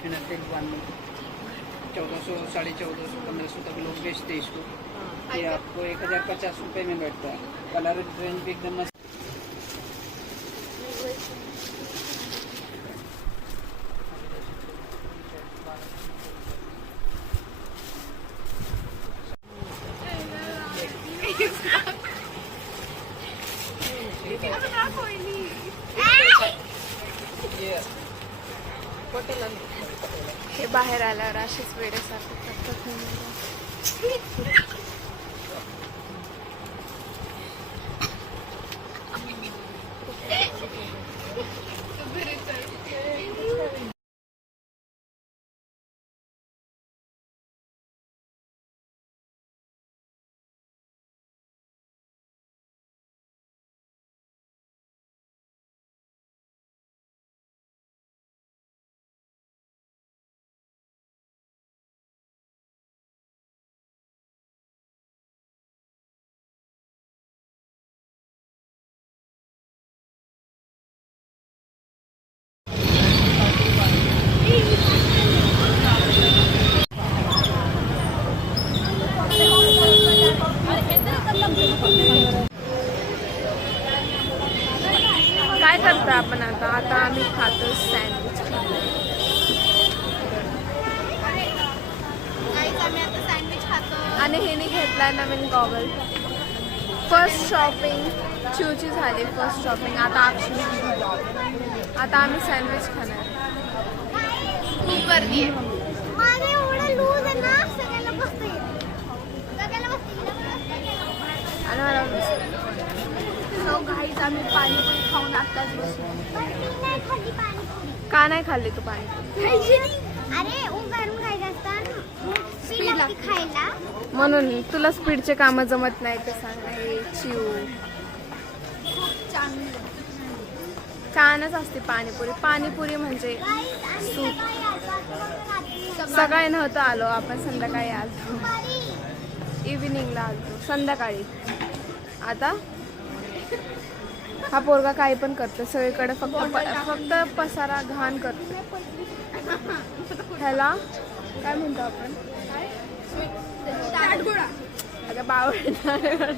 Pashmina silk one 1400, 1450, 1500 तक लोग बेचते हैं इसको। ये आपको 1050 रुपये में बैठता है। कलर रेंज भी एकदम मस्त। हे बाहेर आल्यावर अशीच वेळेसारखं काय करतो आपण आता आम्ही खातो सँडविच। आणि हेने घेतलाय नवीन गॉगल। फर्स्ट शॉपिंग चिवची झाली, फर्स्ट शॉपिंग आता आता आम्ही सँडविच खाणार। खूप गर्दी आहे। सो गाईज आम्ही पाणीपुरी खाऊन आत्ताच बसलो। का नाही खाल्ली तू पाणीपुरी? खायला म्हणून तुला स्पीडचे काम जमत नाही ते सांग। चिव छानच असते पाणीपुरी। पाणीपुरी म्हणजे सूप। सकाळी नव्हतं आलो आपण, संध्याकाळी आलो, इव्हिनिंगला आलो, संध्याकाळी। आता हा पोरगा काही पण करतो, सगळीकडे फक्त पसारा घाण करतो। ह्याला काय म्हणतो आपण? अगं बावळा।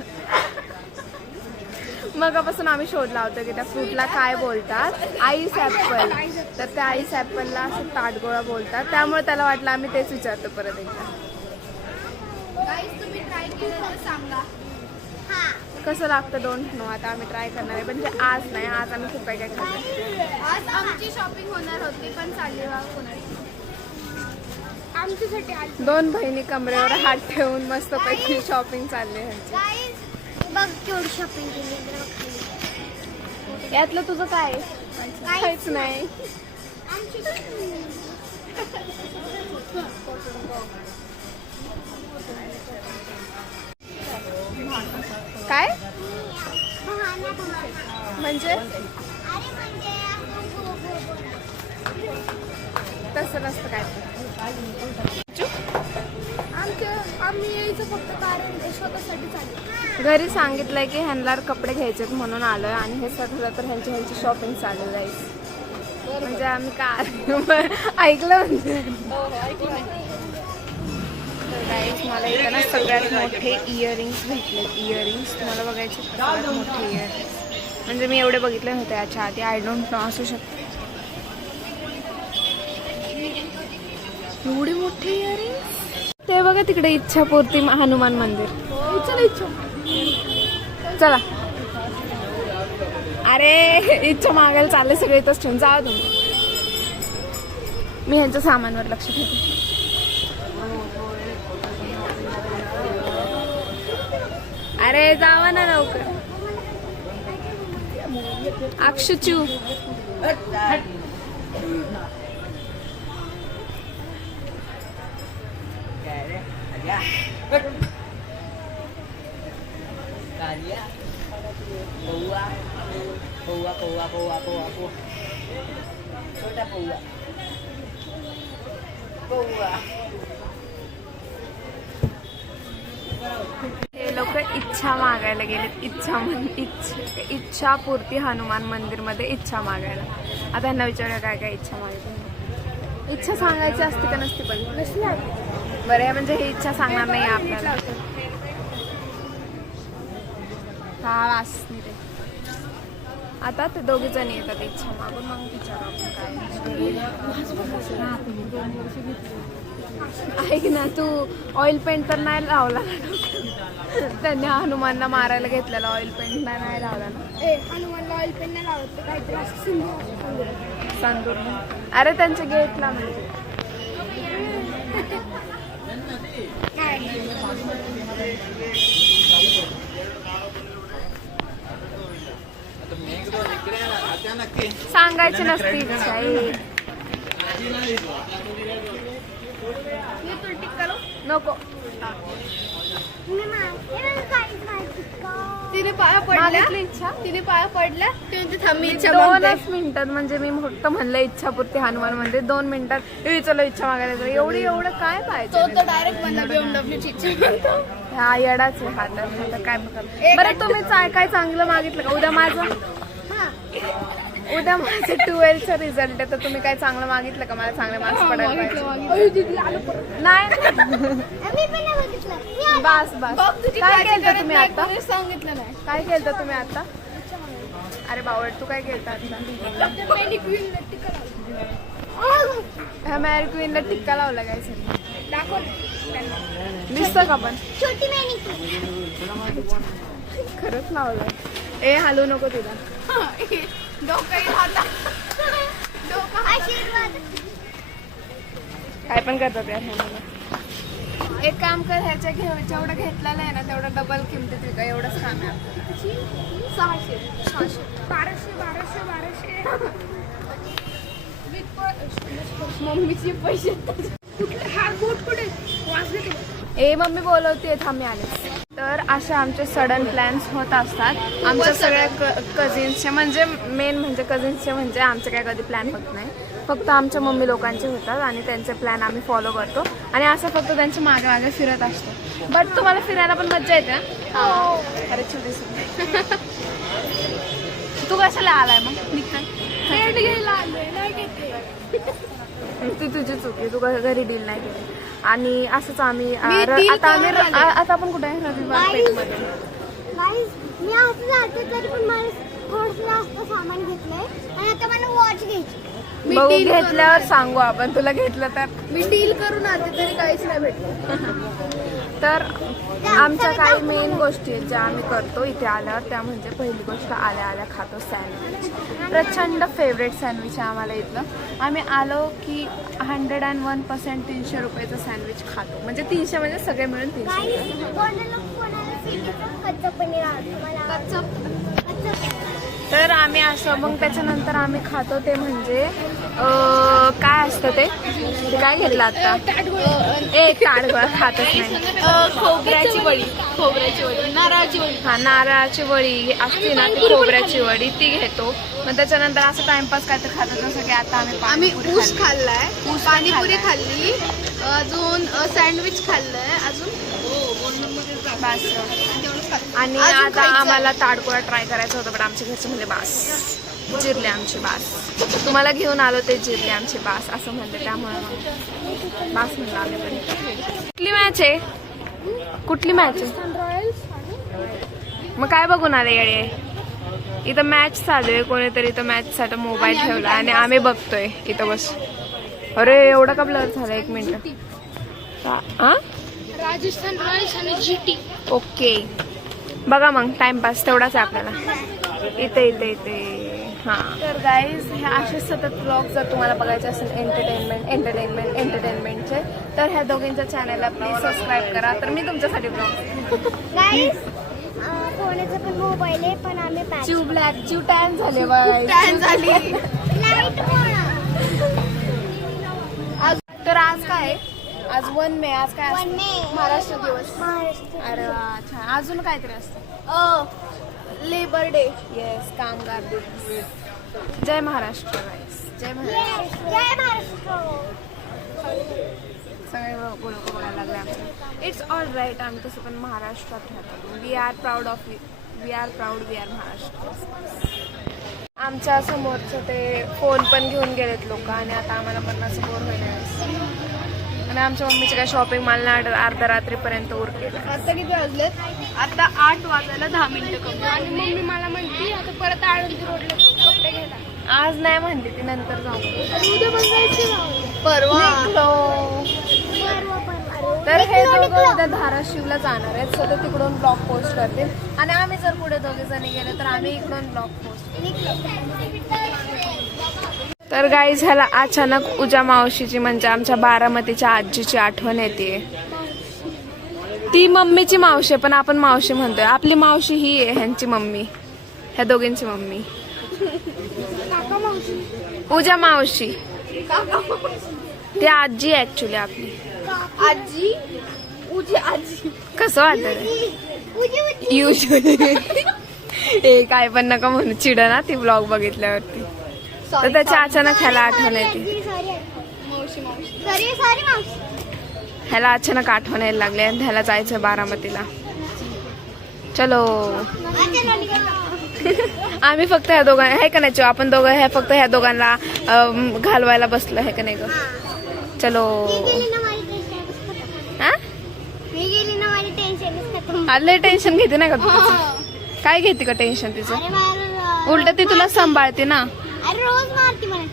मगापासून आम्ही शोध लावतो की त्या फ्रूटला काय बोलतात। Ice Apple. तर त्या आईस ॲपलला असं ताटगोळा बोलतात, त्यामुळे त्याला वाटलं आम्ही तेच विचारतो परत एकदा। कसं लागतं डोंट नो। आता आम्ही ट्राय करणार आहे, म्हणजे आज नाही, आज आम्ही खूप काही काय करणार। आज आमची शॉपिंग होणार होती पण चालली आमच्यासाठी। दोन बहिणी कमरेवर हात ठेवून मस्त पैकी शॉपिंग चालली आहे। बघ केवढी शॉपिंग केली। यातलं तुझं काय? काहीच नाही। काय म्हणजे? तसं नसतं काय। आम्ही यायचं फक्त कारण स्वतःसाठी चालू। घरी सांगितलंय की ह्यांना कपडे घ्यायचेत म्हणून आलोय, आणि हे सगळं तर ह्यांची शॉपिंग चालू जाईल। म्हणजे आम्ही काय ऐकलं म्हणजे मला इथं ना सगळ्यात मोठे इयरिंग्स भेटले। इयरिंग्स तुम्हाला बघायचे, सगळ्यात मोठे इयरिंग्स म्हणजे मी एवढे बघितले नव्हते याच्या आधी। आय डोंट नो, असू शकते एवढे मोठे इयरिंग्स। ते बघा तिकडे इच्छापूर्ती हनुमान मंदिर। चला अरे इच्छा मागायला चालले सगळे, इथंच ठेवून जावा तुम्ही। मी ह्यांच्या सामानवर लक्ष ठेवते। अरे जावा ना लवकर। अक्षुचू हे लोक इच्छा मागायला गेलेत। इच्छापूर्ती हनुमान मंदिर मध्ये इच्छा मागायला। आता यांना विचारूया काय काय इच्छा मागितली। इच्छा सांगायची असते का नसते पण बरं आहे म्हणजे ही इच्छा सांगणार नाही आपल्याला. हा वास नीट आहे. आता ते दोघे जण येतात इच्छा मागून मग विचारू आपण काय. ऐक ना तू ऑइल पेंट तर नाही लावला त्यांनी हनुमानला मारायला घेतलेला ऑइल पेंट नाही लावला ना. हनुमानला ऑइल पेन नाही लावत ते काहीतरी असं सिंदूर. सांदूर अरे त्यांच्या गेटला म्हणजे सांगायची नसती इच्छा नको. तिने पाया पडल्या मागितली इच्छा तिने पाया पडल्या ते थांबी इच्छा 2च मिनिटात म्हणजे मी फक्त म्हणलं इच्छापूर्ती हनुमान म्हणजे 2 मिनिटात चलो इच्छा मागायला जाऊ. एवढं काय तो पाहिजे. तर डायरेक्ट म्हणला BMW ची इच्छा. हा येडाच आहे हातात काय बघा. बरं तुम्ही काय चांगलं मागितलं का. उद्या माझं 12th रिझल्ट आहे तर तुम्ही काय चांगलं मागितलं का मला चांगले मार्क्स पडायला नाही. बस काय केलं तुम्ही आता सांगितलं नाही काय केलं तुम्ही आता. अरे बावड तू काय केलं आता. ह्या मॅरी क्वीनला टिक्का लावला काय सर दिसतं का पण खरंच लावलं. ए हलू नको तुला काय पण करतात यार ह्या. एक काम कर ह्याच्या जेवढं घेतलेलं आहे ना तेवढं डबल किमतीत विका एवढंच काम आहे. 600 मम्मीचे पैसे हा बोट कुठे वाचले ते. ए मम्मी बोलवते थांबी आले. तर असे आमचे सडन प्लॅन्स होत असतात आमच्या सगळ्या कझिन्सचे म्हणजे मेन म्हणजे कझिन्सचे म्हणजे आमचे काय कधी प्लॅन होत नाही फक्त आमच्या मम्मी लोकांचे होतात आणि त्यांचे प्लॅन आम्ही फॉलो करतो आणि असं फक्त त्यांच्या मागे मागे फिरत असतो. बट तुम्हाला फिरायला पण मज्जा येते ना. अरे छोटी तू कशाला आलाय मग ती तुझी चुकी तू घरी डील नाही केली आणि असंच आम्ही आता आपण कुठे आहे रविवार पेठमध्ये. मी असं जाते तरी पण मला थोडंसं जास्त सामान घेतलंय आणि आता मला वॉच घ्यायची. बघू घेतल्यावर सांगू आपण तुला घेतलं तर. मी डील करून आते तरी काहीच नाही भेटलं. तर आमच्या काही मेन गोष्टी आहेत ज्या आम्ही करतो इथे आल्यावर त्या म्हणजे पहिली गोष्ट आल्या खातो सँडविच. प्रचंड फेवरेट सँडविच आहे आम्हाला इथलं. आम्ही आलो की 101% 300 रुपयाचं सँडविच खातो म्हणजे 300 म्हणजे सगळे मिळून 300. तर आम्ही असं मग त्याच्यानंतर आम्ही खातो ते म्हणजे काय असतं ते काय घेतलं आता एक ताडगोळा खातच नाही. खोबऱ्याची वडी नारळाची वडी. हा नारळाची वडी असते ना ती खोबऱ्याची वडी ती घेतो. मग त्याच्यानंतर असं टाइमपास काय तर खातो जसं की आता आम्ही ऊस खाल्लाय पाणीपुरी खाल्ली अजून सँडविच खाल्लंय अजून आणि आता आम्हाला ताडगोळा ट्राय करायचा होता पण आमच्या घरचे म्हणजे बास जिरले आमचे बास. तुम्हाला घेऊन आलो ते जिरले आमचे बास असं म्हणते त्यामुळे बास म्हणलं आम्ही पण. कुठली मॅच आहे कुठली मॅच आहे मग काय बघून आले येडे. इथं मॅच चालू आहे कोणीतरी इथं मॅचसाठी मोबाईल ठेवला आणि आम्ही बघतोय इथं बस. अरे एवढा का ब्लर झाला 1 मिनिट. राजस्थान रॉयल्स आणि GT. ओके बघा मग टाइमपास तेवढाच आहे आपल्याला इथे हां. तर गाईज हे असे सतत ब्लॉग जर तुम्हाला बघायचे असेल एंटरटेनमेंटचे तर ह्या दोघींच्या चॅनलला प्लीज सबस्क्राईब करा. तर मी तुमच्यासाठी ब्लॉग कोणाचा पण मोबाईल आहे पण आम्ही चिव ब्लॅक चिव टॅन झाले बाय तर आज काय आज 1 मे आज काय महाराष्ट्र दिवस. अरे वा छान. अजून काहीतरी असतं लेबर डे. येस कामगार दिवस. जय महाराष्ट्र गाईस जय महाराष्ट्र. जय महाराष्ट्र. सगळे लोक बघायला लागले आमचं. इट्स ऑल राईट आम्ही तसं पण महाराष्ट्रात राहतो. We are proud Maharashtra. आमच्या समोरचं ते फोन पण घेऊन गेलेत लोक आणि आता आम्हाला पण असं बोर होईल आणि आमच्या मम्मीची काय शॉपिंग माल अर्ध्या रात्रीपर्यंत उरकेल. आता किती वाजलेत? आता 8 वाजायला 10 मिनिटं कमी आणि मम्मी मला म्हणती आता परत आळंदी रोडला कपडे घ्यायला. आज नाही म्हणते ती, नंतर जाऊ. उद्या पण जायचं परवा. तर हे निघलो. दोघं उद्या धाराशिवला जाणार आहेत, सो ते तिकडून ब्लॉग पोस्ट करतील आणि आम्ही जर पुढे दोघे जणी गेलो तर आम्ही इकडून ब्लॉग पोस्ट. तर गाईज ह्याला अचानक उजा मावशीची म्हणजे आमच्या बारामतीच्या आजीची आठवण येते. ती मम्मीची मावशी पण आपण मावशी म्हणतोय. आपली मावशी ही आहे ह्यांची मम्मी, ह्या दोघींची मम्मी उजा मावशी. ती आजी ऍक्च्युली आपली आजी उजी आजी कसं वाटत युजली. ए काय पण नका म्हणू, चिड ना ती ब्लॉग बघितल्यावरती. तर त्याच्या अचानक ह्याला आठवण येते. ह्याला अचानक आठवण यायला लागले आणि ह्याला जायचं बारामतीला. चलो. आम्ही फक्त ह्या दोघांना आहे का नाही, आपण दोघं ह्या फक्त ह्या दोघांना घालवायला बसलो आहे का नाही ग. चलो. लय टेन्शन घेते नाही का तू तिचं? काय घेते का टेन्शन तिचं? उलट ती तुला सांभाळते ना. रोज मारती मला.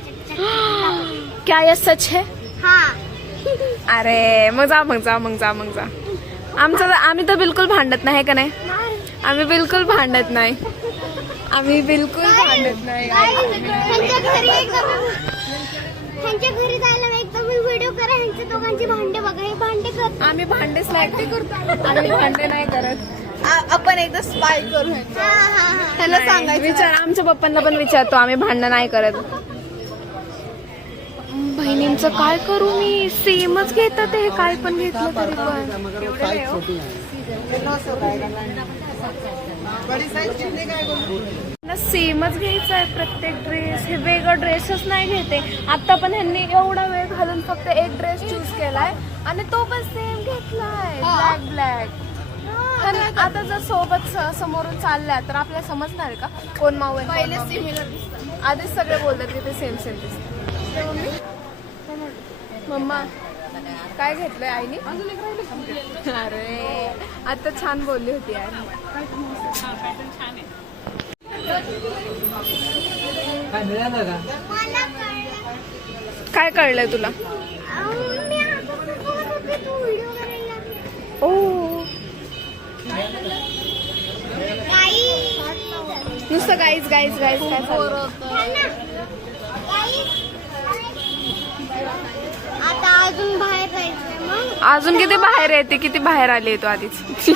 क्या ये सच है? हाँ. अरे मग जा. आम्ही तर बिलकुल भांडत नाही का नाही. आम्ही बिलकुल भांडत नाही. त्यांच्या घरी जायला एकदम व्हिडिओ करा, ह्यांच्या दोघांची भांडे बघा. हे भांडे करतात. आम्ही भांडेच नाही करतो. आम्ही भांडे नाही करत. आपण एकदा स्पाय करू त्याला सांगायचं. विचार, आमच्या पप्पांना पण विचारतो. आम्ही भांडण नाही करत. बहिणींचं काय करू मी, सेमच घेतात हे, काय पण घेतलं तरी पण सेमच घ्यायचं आहे प्रत्येक ड्रेस. हे वेगळं ड्रेसच नाही घेते. आता पण ह्यांनी एवढा वेळ घालून फक्त एक ड्रेस चूज केलाय आणि तो पण सेम घेतलाय, ब्लॅक. आता जर सोबत समोरून चालल्या तर आपल्याला समजणार आहे का कोण माऊ आहे? आधीच सगळे बोलतात की ते सेम दिसत. मम्मा काय घेतलंय आईने? अरे आता छान बोलली होती यार. काय कळलंय तुला? ओ नुसतं गाईज काय आता अजून बाहेर जायचं मग. अजून किती बाहेर येते, किती बाहेर आली तू आधीच. 6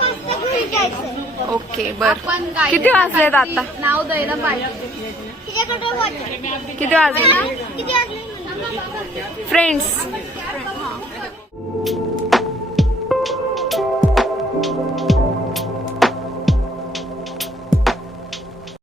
वाजता घरी जायचं. ओके बर. किती वाजलेत आता? नाव द्यायला पाहिजे. किती वाजले किती वाजले फ्रेंड्स?